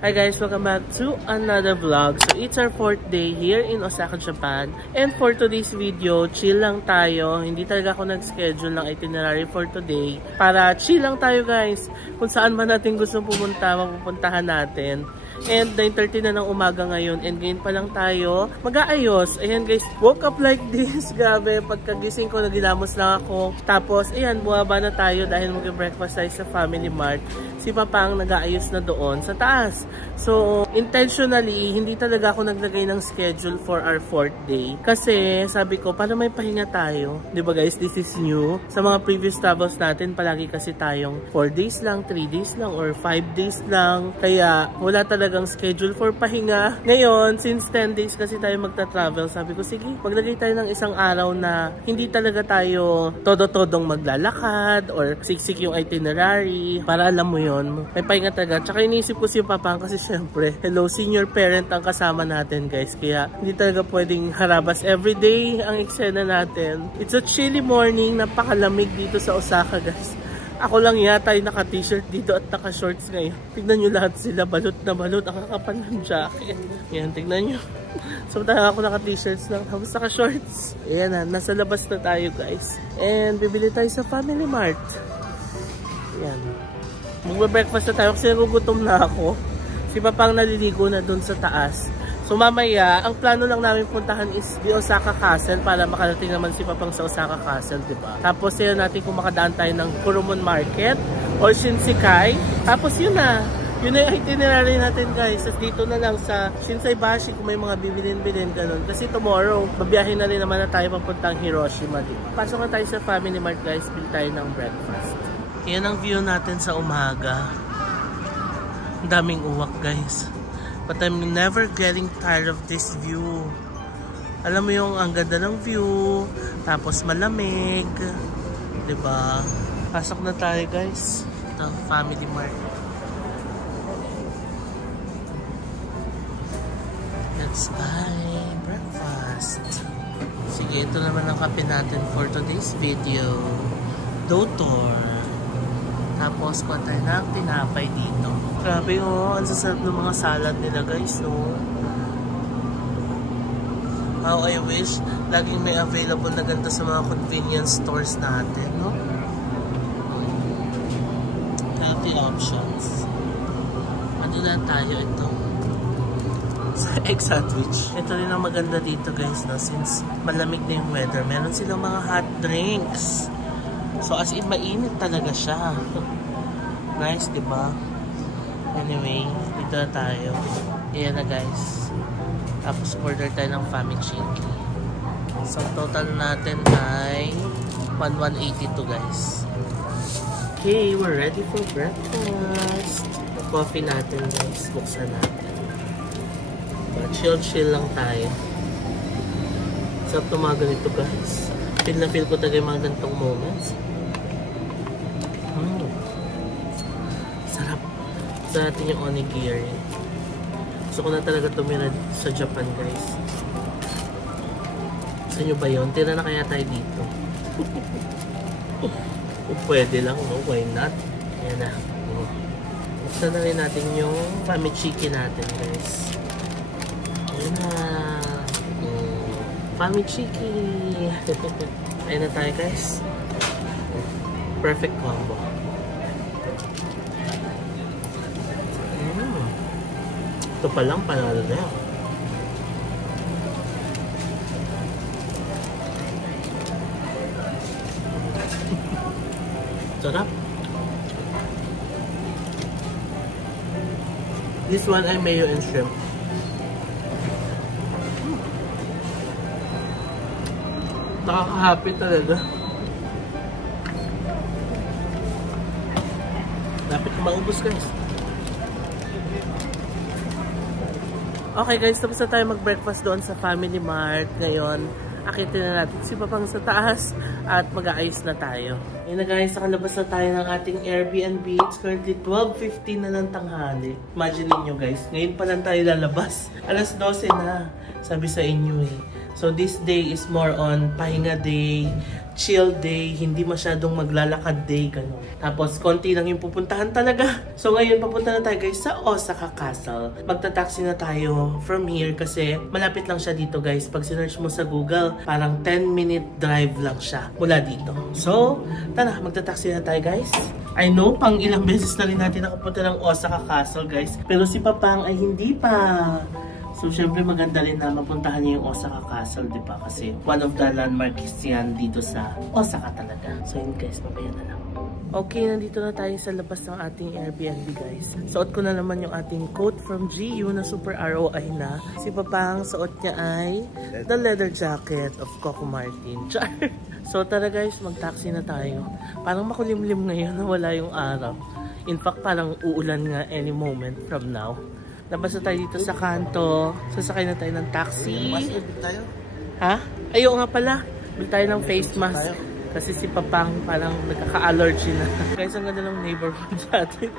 Hi guys, welcome back to another vlog. So it's our 4th day here in Osaka, Japan. And for today's video, chill lang tayo. Hindi talaga ako nag-schedule ng itinerary for today. Para chill lang tayo guys. Kung saan man natin gusto pumunta, mapupuntahan natin. And 9:30 na ng umaga ngayon and ngayon pa lang tayo mag-aayos. Ayan guys, woke up like this. Grabe, pagkagising ko nagilamos lang ako. Tapos ayan, buwaba na tayo dahil mag-breakfast tayo sa Family Mart. Si Papa ang nag-aayos na doon sa taas. So, intentionally, hindi talaga ako naglagay ng schedule for our 4th day. Kasi, sabi ko, para may pahinga tayo. Diba guys, this is new. Sa mga previous travels natin, palagi kasi tayong 4 days lang, 3 days lang, or 5 days lang. Kaya, wala talagang schedule for pahinga. Ngayon, since 10 days kasi tayo magta-travel, sabi ko, sige, maglagay tayo ng isang araw na hindi talaga tayo todo-todong maglalakad or siksik yung itinerary. Para alam mo yun, may pahinga talaga. Tsaka iniisip ko si Papa kasi syempre, hello, senior parent ang kasama natin guys. Kaya hindi talaga pwedeng harabas everyday ang eksena natin. It's a chilly morning, napakalamig dito sa Osaka guys. Ako lang yata yung naka-t-shirt dito at naka-shorts ngayon. Tignan nyo lahat sila, balot na balot, ang kakapal ng jacket. Yan, tignan nyo. Samantala ako naka-t-shirts lang, tapos naka-shorts. Ayan na, nasa labas na tayo guys. And bibili tayo sa Family Mart. Yan. Magbe-breakfast na tayo kasi nagugutom na ako. Si Papang naliligo na dun sa taas. So mamaya, ang plano lang namin puntahan is the Osaka Castle para makarating naman si Papang sa Osaka Castle, diba? Tapos yun natin kung makadaan tayo ng Kurumon Market or Shinsekai. Tapos yun na. Yun na yung itinerary natin guys. At dito na lang sa Shinsaibashi kung may mga bibilin-bilin ganun. Kasi tomorrow, babiyahin na rin naman na tayo papuntang Hiroshima, diba? Pasok na tayo sa Family Mart guys. Bili tayo ng breakfast. Yan ang view natin sa umaga. Ang daming uwak guys. But I'm never getting tired of this view. Alam mo yung ang ganda ng view. Tapos malamig. Diba? Pasok na tayo guys. Ito, Family Mart. Let's buy breakfast. Sige, ito naman ang kape natin for today's video. Dotor. Tapos, kuha tayo ng tinapay dito. Grabe oh, ang sasarap ng mga salad nila guys, no? How I wish laging may available na ganito sa mga convenience stores natin, no? Healthy options. Ano na tayo ito? Sa egg sandwich. Ito rin ang maganda dito guys, no? Since malamig na yung weather, meron silang mga hot drinks. So as in, mainit talaga siya. Nice, diba? Anyway, dito na tayo. Ayan na guys. Tapos order tayo ng Famichiki. So total natin ay 1182 guys. Okay, we're ready for breakfast. Coffee natin guys. Buksan natin. Chill lang tayo. Sarap na mga ganito guys. Feel na feel ko talaga yung mga ganitong moments. Sarap. Sa natin yung onigiri. Gusto ko na talaga tumira sa Japan guys. Gusto nyo ba yun? Tira na kaya tayo dito. Kung pwede lang, no? Why not? Ayan na. Buksan na rin natin yung Famichiki natin guys. Ayan na. Famichiki. Ayan na tayo guys. Perfect combo. Ito pa lang, panalo na yan. Sarap. This one ay mayo and shrimp. Nakaka-happy talaga. Dapat maubos guys. Okay guys, tapos na tayo mag-breakfast doon sa Family Mart. Ngayon, akitin na natin si Papang sa taas at mag-aayos na tayo. Ngayon na guys, nakalabas na tayo ng ating Airbnb. It's currently 12:15 na ng tanghali. Imagine niyo guys, ngayon pa lang tayo lalabas. Alas 12 na, sabi sa inyo eh. So this day is more on pahinga day, chill day, hindi masyadong maglalakad day, ganun. Tapos, konti lang yung pupuntahan talaga. So, ngayon, papunta na tayo guys sa Osaka Castle. Magta-taxi na tayo from here kasi malapit lang siya dito guys. Pag sinearch mo sa Google, parang 10-minute drive lang siya mula dito. So, tara, magta-taxi na tayo guys. I know, pang ilang beses na rin natin nakapunta ng Osaka Castle guys. Pero si Papang ay hindi pa. So, syempre maganda rin na mapuntahan niyo yung Osaka Castle, di ba? Kasi one of the landmarks yan dito sa Osaka talaga. So, yun guys, mamaya na lang. Okay, nandito na tayo sa labas ng ating Airbnb guys. Suot ko na naman yung ating coat from GU na super ROI na. Si Papang, suot niya ay the leather jacket of Coco Martin. Char! So, tara guys, mag-taxi na tayo. Parang makulimlim ngayon na wala yung araw. In fact, parang uulan nga any moment from now. Labas na tayo dito sa kanto. Sasakay na tayo ng taxi. Tayo? Ha? Ayaw nga pala. Bil tayo ng face mask. Kasi si Papang parang nagkaka-allergy na. Guys, ang ganda ng neighborhood sa atin.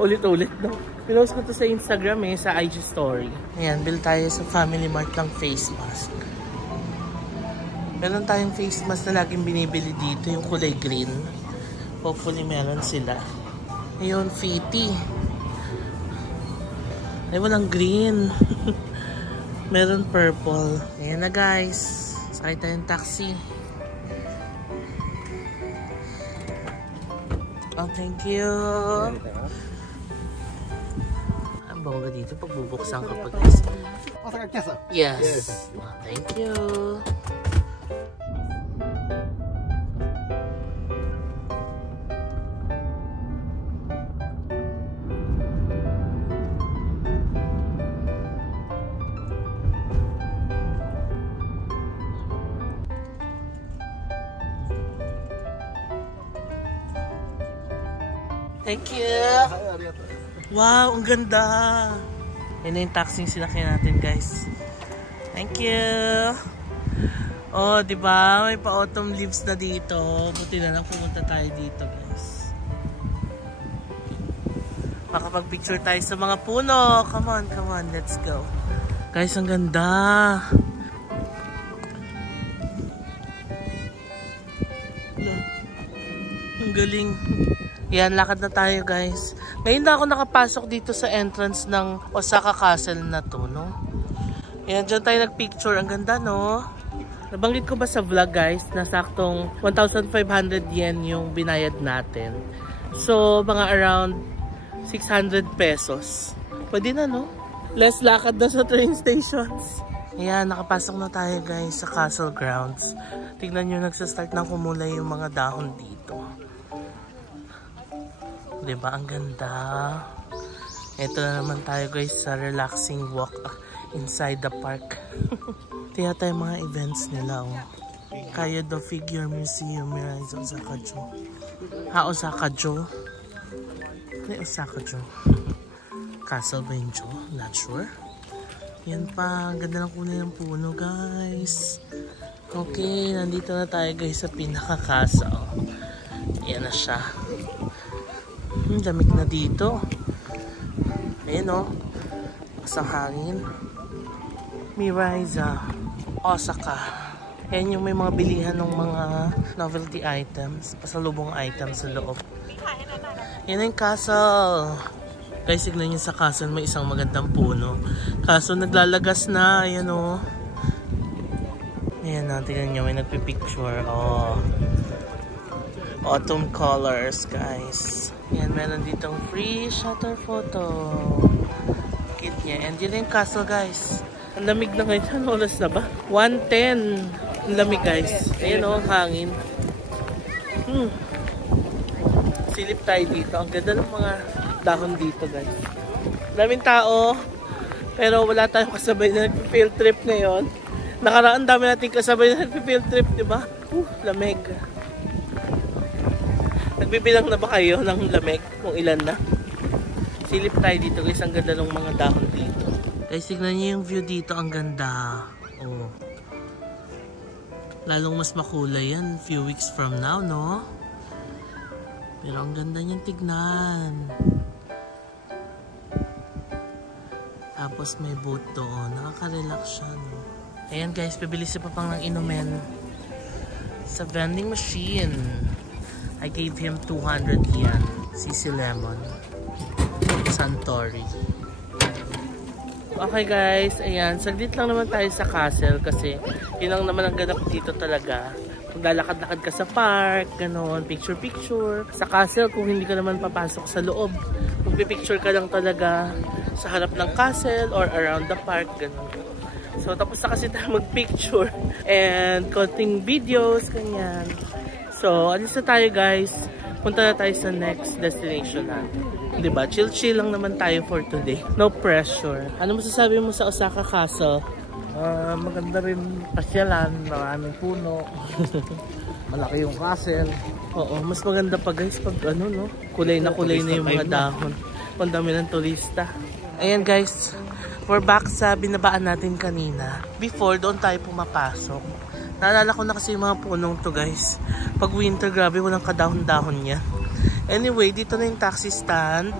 Ulit-ulit, no? Pinost ko to sa Instagram sa IG story. Ayan, bil tayo sa Family Mart ng face mask. Meron tayong face mask na laging binibili dito, yung kulay green. Hopefully meron sila. Ayun, Fiti. Ay, walang green. Meron purple. Ayan na guys. Sakay tayong taxi. Oh, thank you. Ang bongga dito pag bubuksan kapag yes. Oh, thank you. Thank you. Wow, ang ganda. Yan na yung taxing sinakyan natin, guys. Thank you. Oh, di ba? May pa-autumn leaves na dito. Buti na lang pumunta tayo dito, guys. Makapag-picture tayo sa mga puno. Come on, let's go. Guys, ang ganda. Ang galing. Yan, lakad na tayo guys. Ngayon na ako nakapasok dito sa entrance ng Osaka Castle na to, no? Yan, dyan tayo nagpicture. Ang ganda, no? Nabanggit ko ba sa vlog guys na saktong 1,500 yen yung binayad natin. So, mga around 600 pesos. Pwede na, no? Less lakad na sa train stations. Ayan, nakapasok na tayo guys sa Castle Grounds. Tignan nyo, nagsastart na kumulay yung mga dahon dito. Diba? Ang ganda. Ito na naman tayo guys sa relaxing walk inside the park. Tiya tayo mga events nila. Oh. Kyoto Figure Museum Mirai's Osaka-jo. Osaka-jo? May Osaka-jo. Castle Benjo. Not sure. Yan pa. Ang ganda ng kulay ng puno guys. Okay. Nandito na tayo guys sa pinaka-castle. Yan na siya. Lamig na dito. Ayan o. Pasang hangin. Mirai's Osaka. Ayan yung may mga bilihan ng mga novelty items. Pasalubong items sa loob. Yan yung castle. Guys, tignan nyo sa castle. May isang magandang puno. Kaso naglalagas na. Ayan o. Ayan o. Tignan nyo. May nagpipicture. Oh. Autumn colors guys. Yan, meron ditong free shutter photo kit niya. And yun yung castle guys. Ang lamig na ngayon. Ano oras na ba? 1:10. Ang lamig guys. Ayan o, ang hangin. Silip tayo dito. Ang ganda ng mga dahon dito guys. Daming tao. Pero wala tayong kasabay na nag-field trip ngayon. Nakaraan dami natin kasabay na nag-field trip, diba? Lamig. Nagbibilang na ba kayo ng lamig? Kung ilan na? Silip tayo dito guys. Ang ganda ng mga dahon dito. Guys, tignan nyo yung view dito. Ang ganda. Oh. Lalong mas makulay yan few weeks from now, no? Pero ang ganda niyang tignan. Tapos may boat doon. Nakaka-relax siya, no? Ayan guys, pabili si Papang ng inumin. Sa vending machine. I gave him 200 yen. CC Lemon. Suntory. Okay guys, ayan. Saglit lang naman tayo sa castle kasi yun lang naman ang ganap dito talaga. Kung lalakad-lakad ka sa park, gano'n, picture-picture. Sa castle, kung hindi ka naman papasok sa loob, magpipicture ka lang talaga sa harap ng castle or around the park, gano'n. So, tapos na kasi tayo mag-picture and konting videos, ganyan. So, alis na tayo guys. Punta na tayo sa next destination natin. Diba? Chill-chill lang naman tayo for today. No pressure. Ano masasabi mo sa Osaka Castle? Maganda rin pasyalan, maraming puno. Malaki yung castle. Oo, mas maganda pa guys pag ano no, kulay na yung mga dahon. Ang dami ng turista. Ayan guys, we're back sa binabaan natin kanina. Before, doon tayo pumapasok. Naalala ko na kasi yung mga punong to guys. Pag winter, grabe, walang kadahon-dahon niya. Anyway, dito na yung taxi stand.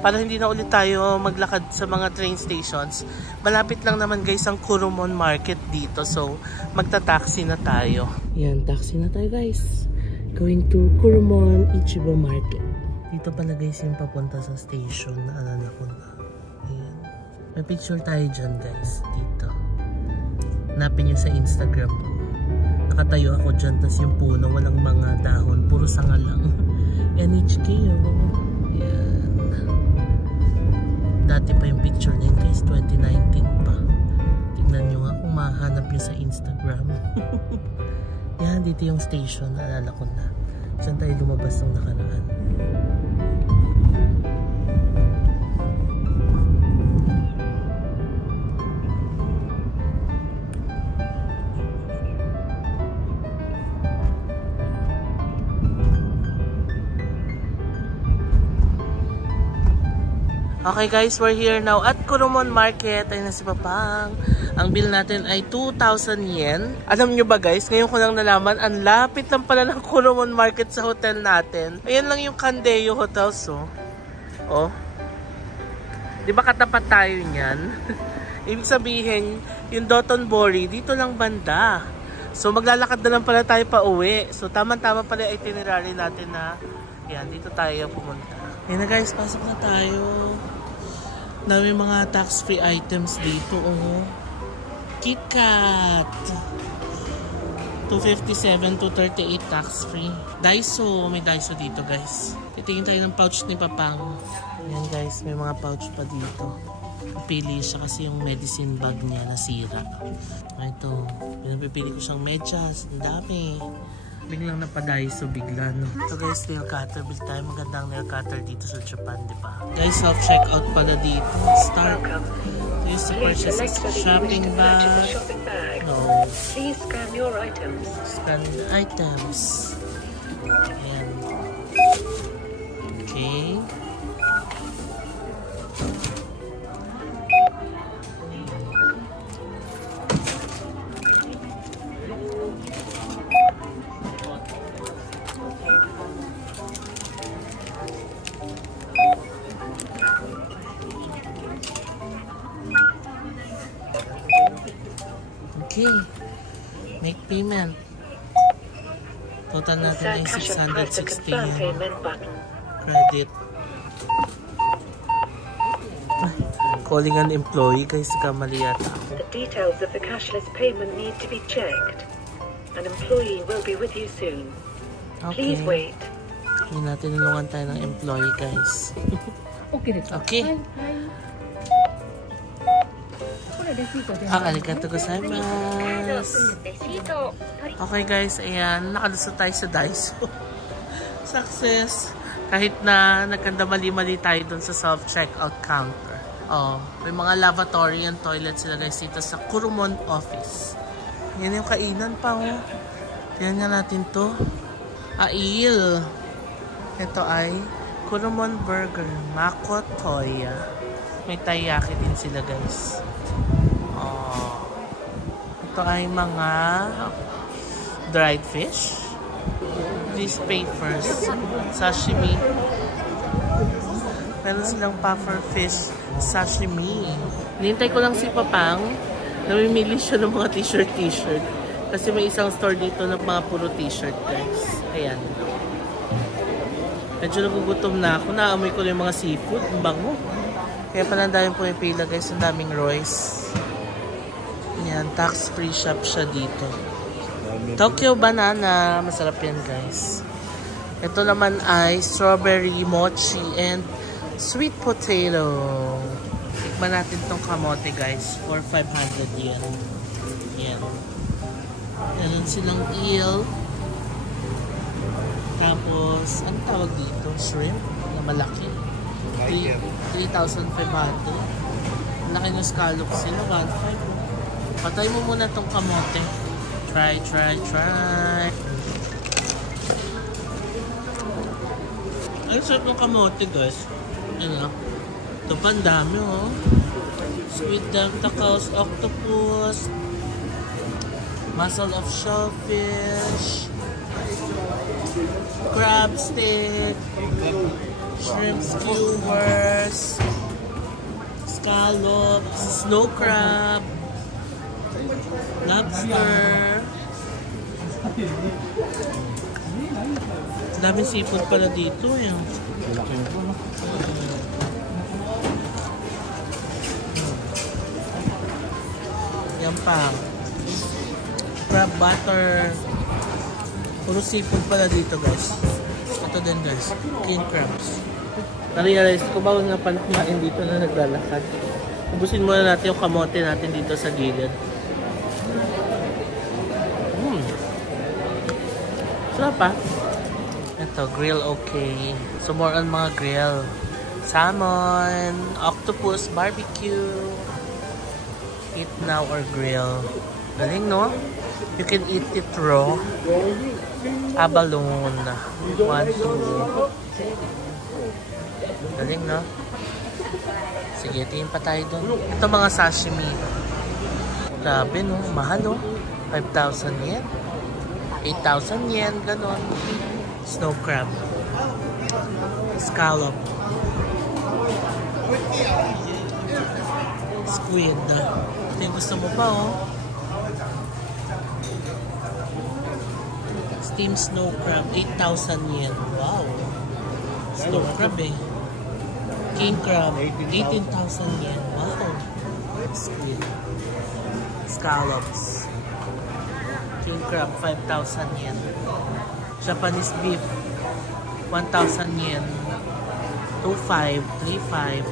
Para hindi na ulit tayo maglakad sa mga train stations. Malapit lang naman guys ang Kurumon Market dito. So, magta-taxi na tayo. Yan, taxi na tayo guys. Going to Kurumon Ichiba Market. Dito pala guys yung papunta sa station. Naalala ko na. Ayan. May picture tayo dyan guys. Dito. Hanapin nyo sa Instagram ko. Nakatayo ako dyan. Tas yung puno, walang mga dahon. Puro sanga lang. NHK, oh. Yan. Dati pa yung picture na yun guys, 2019 pa. Tignan nyo nga kung mahanap nyo sa Instagram. Yan, dito yung station, naalala ko na. Diyan tayo lumabas ng nakaraan. Okay guys, we're here now at Kurumon Market. Ayun na si Papang. Ang bill natin ay 2,000 yen. Alam nyo ba guys, ngayon ko lang nalaman, ang lapit lang pala ng Kurumon Market sa hotel natin. Ayan lang yung Kandeyo Hotels, oh. Oh. Di ba katapat tayo niyan? Ibig sabihin, yung Dotonbori, dito lang banda. So maglalakad na lang pala tayo pa uwi. So tama-tama pala yung itinerary natin na yan, dito tayo pumunta. Ayan na guys, pasok na tayo. Dami mga tax-free items dito, oh. KitKat 257 to 38 tax-free. Daiso, may Daiso dito guys. Titingin tayo ng pouch ni Papang. Ayan guys, may mga pouch pa dito. Pili siya kasi yung medicine bag niya nasira. Ito, pinapipili ko siyang medyas. Ang dami. Biglang napadaiso bigla, no? Ito guys, nail cutter. Bill tayo magandang nail cutter dito sa Japan, di ba? Guys, self-checkout pala dito. Start. Use to purchase a shopping bag. No. Please scan your items. Scan the items. Ayan. Okay. Okay, make payment. Total natin ay 660 yen. Credit. Calling an employee guys, kamali yata ako. The details of the cashless payment need to be checked. An employee will be with you soon. Okay. Please wait. Hindi natin nulungan tayo ng employee guys. Okay. Arigatou gozaimasu. Okay guys, ayan, nakalusot tayo sa Daiso. Success. Kahit na nagkanda mali-mali tayo dun sa self-checkout counter. Oh, may mga lavatory and toilet sila guys dito sa Kurumon office. Yan yung kainan pa, oh. Tingnan nga natin to. Ail. Ito ay Kurumon Burger. Makotoya. May taiyaki din sila guys. Oh. Ito ay mga dried fish. Please pay first. Sashimi. Meron silang puffer fish sashimi. Nintay ko lang si Papang. Namimili siya ng mga t-shirt. Kasi may isang store dito na mga puro t-shirt guys. Ayan. Medyo nagugutom na ako. Naamoy ko yung mga seafood. Ang bango. Kaya pala ang daming pumipila guys. Ang daming Royce. Ayan. Tax-free shop siya dito. Tokyo Banana. Masarap yan guys. Ito naman ay strawberry mochi and sweet potato. Tikman natin tong kamote guys for 500 yen. Yan. Meron silang eel. Tapos, ang tawag dito? Shrimp na malaki. 3,500. Laki ng scallops sila. 1,500. Patay mo muna tong kamote. Try. Ay, sarap ng kamote guys. Ano? Ito pa ang dami oh. Squid tentacles, octopus, mussel of shellfish, crab stick, shrimp skewers, scallops, snow crab, lobster. Daming seafood pala dito eh. Yan pa. Crab butter. Puro seafood pala dito guys. Ito din guys. King crabs. Na-realize ko ba nga pala kumain dito na naglalakad. Ubusin muna natin yung kamote natin dito sa gilid. Sarap pa. Ito, grill okay. So more on mga grill. Salmon, octopus, barbecue. Eat now or grill. Galing no? You can eat it raw. Abalone. 1, 2. Galing no? Sige, tingin pa tayo dun. Ito mga sashimi. Grabe no? Mahal no? 5,000 yen. 8,000 yen. Ganon. Snow crab. Scallop. Squid. Ito yung gusto mo pa oh. Steamed snow crab. 8,000 yen. Wow. Snow crab eh. King crab. 18,000 yen. Wow. Squid. Scallops. King crab. 5,000 yen. Japanese beef, 1,000 yen. 2,500, 3,500.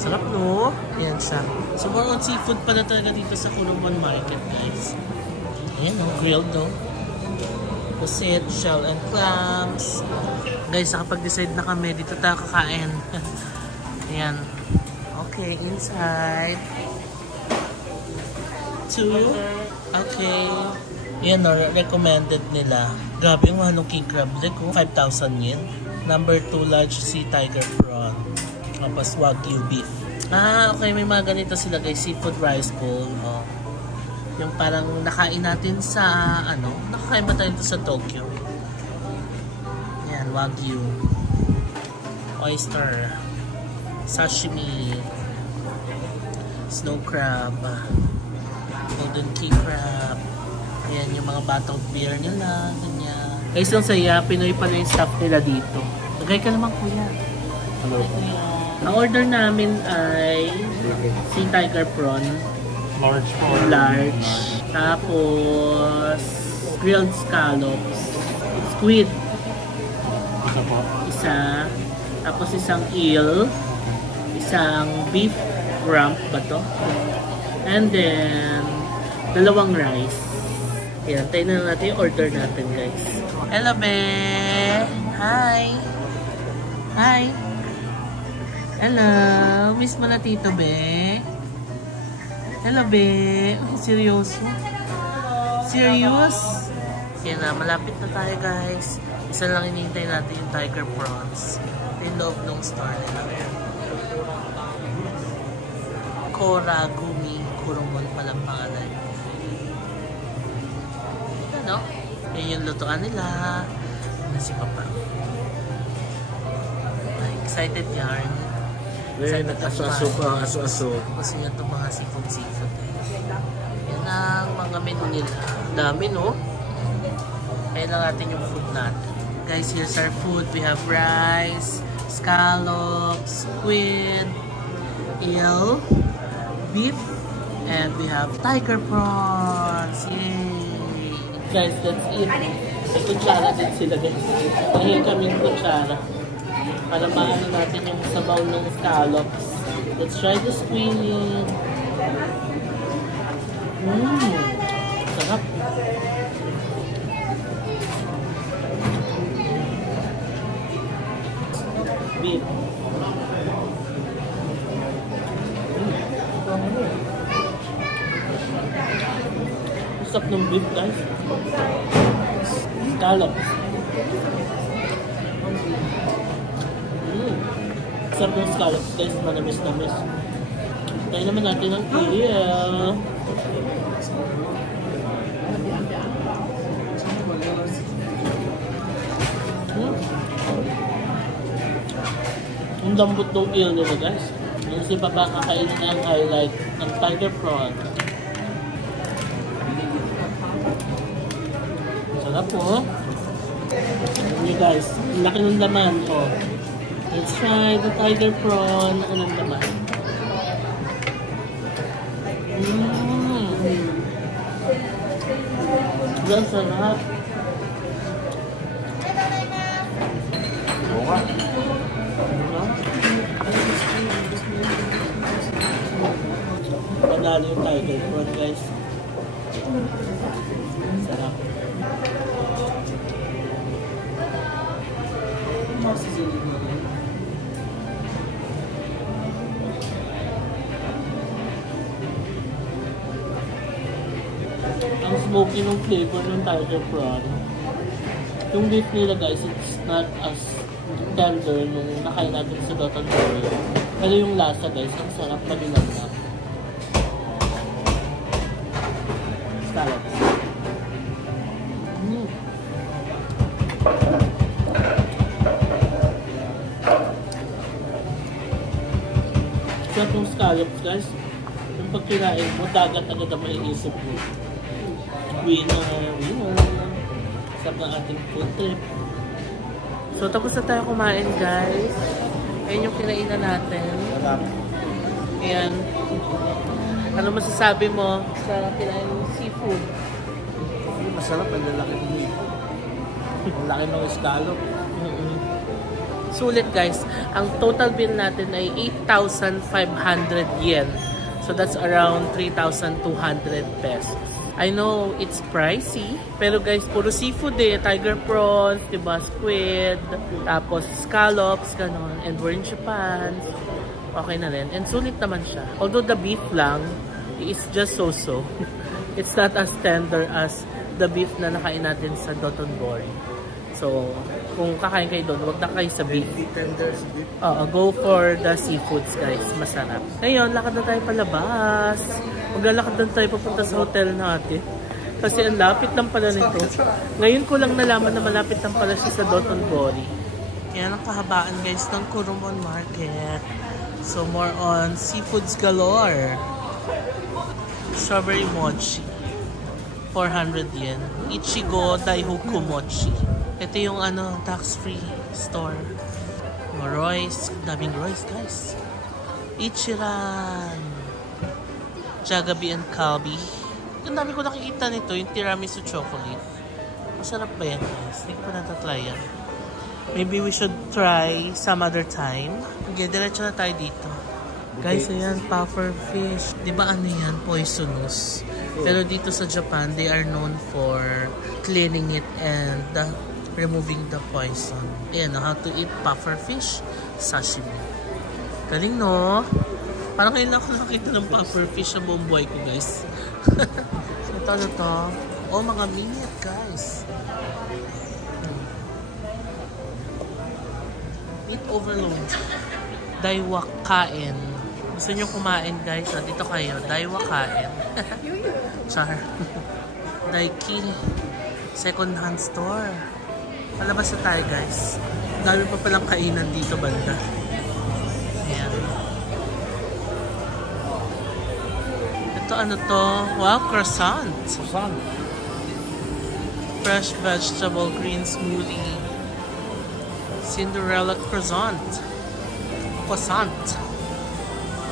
Sarap no? Ayan siya. So more on seafood pala talaga dito sa Kurumon Market guys. Ayan no, grilled no. Pusit, shell and clams. Guys, nakapag-decide na kami. Dito tayo kakain. Ayan. Okay, inside. 2. Okay. Yan o, recommended nila. Grabe yung anong king crab leg ko. 5,000 yen. Number 2, large sea tiger prawn. Tapos wagyu beef. Ah, okay. May mga ganito sila guys. Seafood rice bowl. Oh. Yung parang nakain natin sa, ano, nakakain ba tayo sa Tokyo? Yan, wagyu. Oyster. Sashimi. Snow crab. Golden king crab. Ayan yung mga bottled beer nila, ganyan. Guys, ang saya, Pinoy pa na yung staff nila dito. Lagay ka naman kuya. Hello. Ang order namin ay sea tiger prawn. Large prawn. Large. Tapos grilled scallops. Squid. Isa po. Isa. Tapos isang eel. Isang beef rump ba to? And then 2 rice. Ayan, tayo na natin yung order natin guys. Hello be! Hi! Hi! Hello! Miss mo na tito be? Hello be! Seryoso? Serious? Yan na, malapit na tayo guys. Isa lang hinihintay natin yung tiger prawns. Ito yung loob ng store nila. Koragumi Kurumon palang pangalan. No? Yan yung lutuan nila. Yan si Papa. Ay, excited yarn. Excited aso-aso pa, aso-aso. Gusto niya itong mga seafood eh. Yan ang mga menu nila. Dami, no? Kaya lang natin yung food natin. Guys, here's our food. We have rice, scallops, squid, eel, beef, and we have tiger prawns. Yay! Guys, let's eat. May kutsara din sila, guys. Dahil kami yung kutsara. Para maano natin yung sabaw ng scallops. Let's try the squid. Sarap. Beef. Sarap ng beef, guys. Scallops. Sarap ng scallops, guys. Manamis-namis. Kaya naman natin ang eel. Ang lambot ng eel nila, guys. Yung si Papa kakainin na ang highlight ng tiger prawn. Sarap po. Yun guys, laki ng laman ko. Let's try the tiger prawn. Laki ng laman. Ang sarap. Oo nga. Panalo yung tiger prawn, guys. Sarap. Ang smoky ng flavor ng tiger prawn. Yung beef nila, guys, it's not as tender nung nakain natin sa Doton Boy. Pero yung lasa, guys, ang sarap malinamnam. Scallops. Sarap yung scallops, guys. Yung pag kinain mo, dagat agad ang maiisip mo. Winner. Sarap ng ating food trip. So, tapos na tayo kumain, guys. Ayan yung kinainan natin. Ayan. Ano masasabi mo sa kinain ng seafood? Masarap, ang lalaki ng meat. Ang laki ng scallop. Sulit, guys. Ang total bill natin ay 8,500 yen. So, that's around 3,200 pesos. I know it's pricey, pero guys, puro seafood eh. Tiger prawns, diba, squid, tapos scallops, ganon. And we're in Japan. Okay na rin. And sulit naman siya. Although the beef lang is just so-so. It's not as tender as the beef na nakain natin sa Doton Boy. So, kung kakain kayo doon, wag na kayo sa beef. Go for the seafoods, guys. Masarap. Ngayon, lakad na tayo palabas. Maglalakad na tayo papunta sa hotel natin. Kasi ang lapit lang pala nito. Ngayon ko lang nalaman na malapit lang pala siya sa Doton Boy. Yan ang kahabaan, guys, ng Kurumon Market. So, more on seafoods galore. Strawberry mochi. 400 yen. Ichigo Daihoku mochi. Ito yung tax-free store. Royce. Daming Royce, guys. Ichiran. Jagabi and Kalbi. Ang dami ko nakikita nito, yung tiramisu chocolate. Masarap ba yan, guys? Hindi ko pa natatry yan. Maybe we should try some other time. Okay, diretso na tayo dito. Guys, ayan, puffer fish. Diba yan? Poisonous. Pero dito sa Japan, they are known for cleaning it and removing the poison. Ayan, how to eat puffer fish sashimi. Galing, no? Parang ngayon ako nakita ng puffer fish sa buong buhay ko, guys. Ito. Oh, mga minute, guys. Meat overload. Daiwa kain. Gusto nyo kumain, guys? Dito kayo. Daiwa kain. Char. Daiki. Second hand store. Palabas na tayo, guys. Dami pa palang kainan dito banda. Ayan. Ito Ito ano to? Wow, croissant. Croissant. Fresh vegetable green smoothie. Cinderella croissant. Croissant.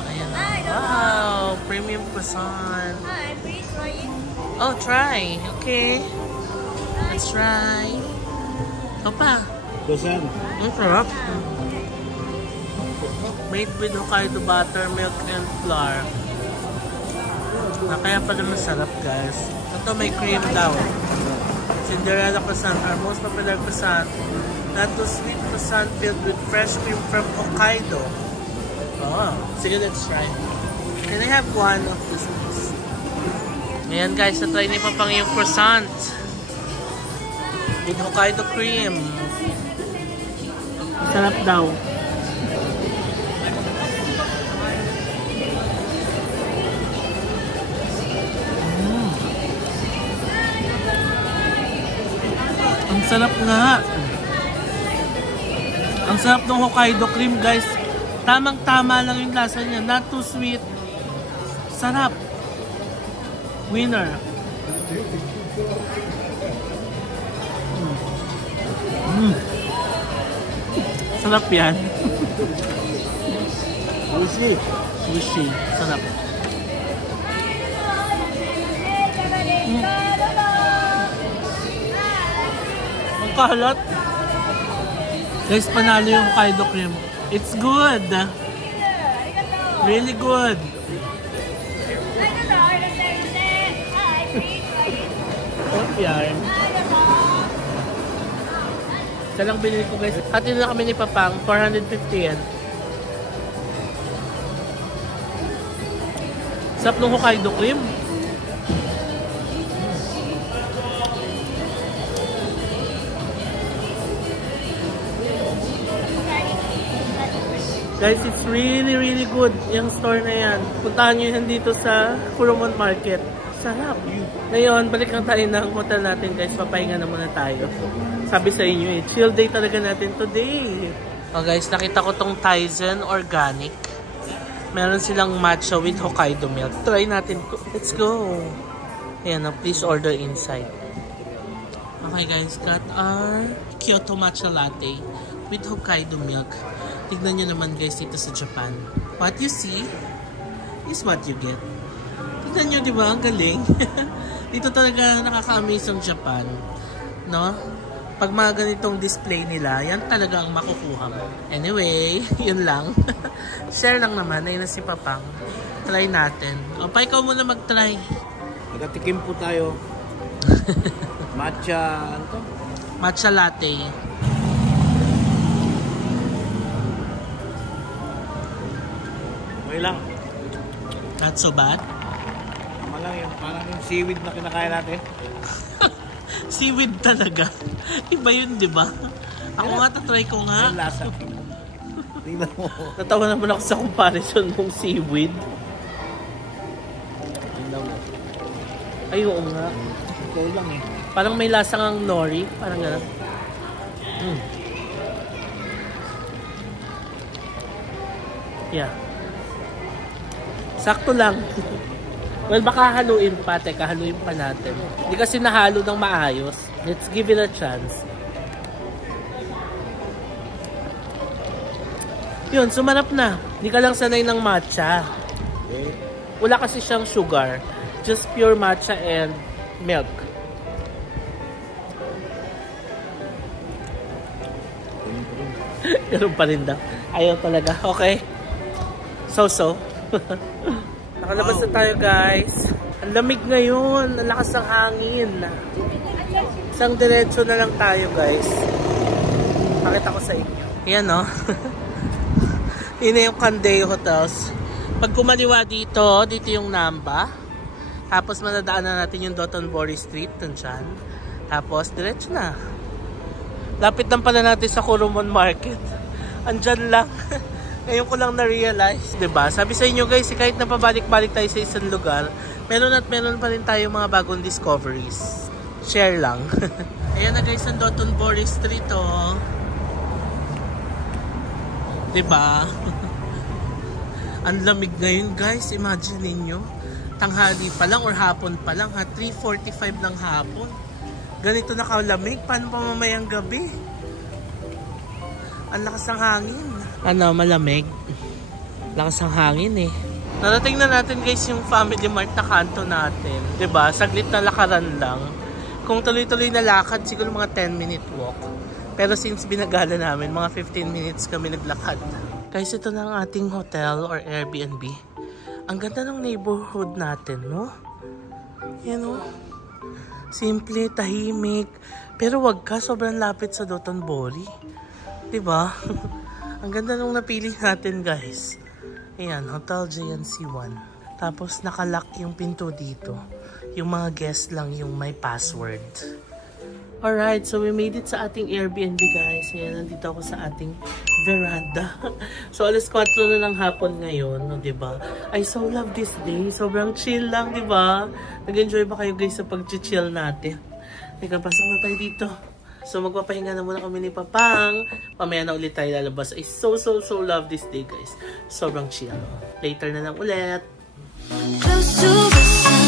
Ayan. Wow, premium croissant. Hi, please try it. Oh, try. Okay. Let's try. Ito pa. Croissant. Ang sarap. Made with Hokkaido butter, milk, and flour. Kaya pala masarap, guys. Ito may cream daw. Cinderella croissant, our most popular croissant. Not too sweet croissant filled with fresh cream from Hokkaido. Oh, sige, let's try. Can I have one of this, please? Ayan, guys, na-try ni Papang yung croissant with Hokkaido cream. Sarap daw. Ang sarap nga. Ang sarap ng Hokkaido cream, guys. Tamang-tama lang yung lasa niya. Not too sweet. Sarap. Winner. Sarap yan. Sushi. Sushi. Sarap. Ang kalat. Guys, panalo yung Hokkaido cream. It's good. Really good. Yan. Isa lang binili ko, guys. Hati na kami ni Papang. 450 yan. Sarap ng Hokkaido cream. Guys, it's really, really good yung store na yan. Puntahan nyo yan dito sa Kurumon Market. Sarap. Ngayon, balik lang tayo ng hotel natin, guys. Papahinga na muna tayo. Sabi sa inyo chill day talaga natin today. Oh guys, nakita ko tong Tizen Organic. Meron silang matcha with Hokkaido milk. Try natin. Let's go. Ayan, please order inside. Okay guys, got our Kyoto matcha latte with Hokkaido milk. Tignan nyo naman guys dito sa Japan. What you see is what you get. Tignan nyo, di ba? Ang galing. Dito talaga nakaka-amaze ang Japan. No? Pag mga ganitong display nila, yan talaga ang makukuha mo. Anyway, yun lang. Share lang naman. Ayun na si Papang. Try natin. O, pa ikaw muna mag-try. Nagatikim po tayo. Matcha, ano to? Matcha latte. Okay lang. Not so bad. Tama lang yun. Parang yung seaweed na kinakain natin. Seaweed talaga. Iba yun, di ba? Ako nga, tatry ko nga. Yung lasa. Tingnan mo. Natawa naman ako sa comparison ng seaweed. Tingnan mo. Ay, oo nga. Ikaw lang eh. Parang may lasang ang nori. Parang gano'n. Yeah. Sakto lang. Well, baka haluin pa. Teka, haluin pa natin. Hindi kasi nahalo ng maayos. Let's give it a chance. Yun, sumarap na. Hindi ka lang sanay ng matcha. Okay. Wala kasi siyang sugar. Just pure matcha and milk. Ganun pa rin daw. Ayaw talaga. Okay. So. Nakalabas na tayo, guys. Ang lamig ngayon. Ang lakas ng hangin. Isang diretso na lang tayo, guys. Pakita ko sa inyo. Yan, no? Yun na yung Kanday Hotels. Pag kumaliwa dito yung Namba. Tapos madadaanan natin yung Dotonbori Street. Dyan. Tapos, diretso na. Lapit lang pala natin sa Kurumon Market. Andyan lang. Ngayon ko lang na-realize, diba? Sabi sa inyo guys, kahit na pabalik-balik tayo sa isang lugar, meron at meron pa rin tayo mga bagong discoveries. Share lang. Ayan na guys, ang Dotonbori Street, oh. Diba? Ang lamig ngayon guys, imagine ninyo. tanghali pa lang or hapon pa lang ha. 3:45 ng hapon. Ganito na kalamig. Paano pa mamayang gabi? Ang lakas ng hangin. Ano, malamig. Lakas ng hangin eh. Narating na natin guys yung Family Mart na kanto natin. 'Di ba? Saglit na lakaran lang. Kung tuloy-tuloy na lakad, siguro mga 10-minute walk. Pero since binagala namin, mga 15 minutes kami naglakad. Guys, ito na ang ating hotel or Airbnb. Ang ganda ng neighborhood natin, no? Yan, no? Simple, tahimik. Pero wag ka, sobrang lapit sa Dotonbori. Diba? Ang ganda nung napili natin, guys. Ayan, Hotel JNC 1. Tapos nakalock yung pinto dito. Yung mga guest lang yung may password. Alright, so we made it sa ating Airbnb, guys. Ayan, nandito ako sa ating veranda. So, alas 4 na ng hapon ngayon, no, diba? I so love this day. Sobrang chill lang, diba? Nag-enjoy ba kayo, guys, sa pag-chill natin? Teka, pasok na tayo dito. So, magpapahinga na muna kami ni Papang. Mamaya na ulit tayo lalabas. I so love this day, guys. Sobrang chill. Later na lang ulit. Close to the sun.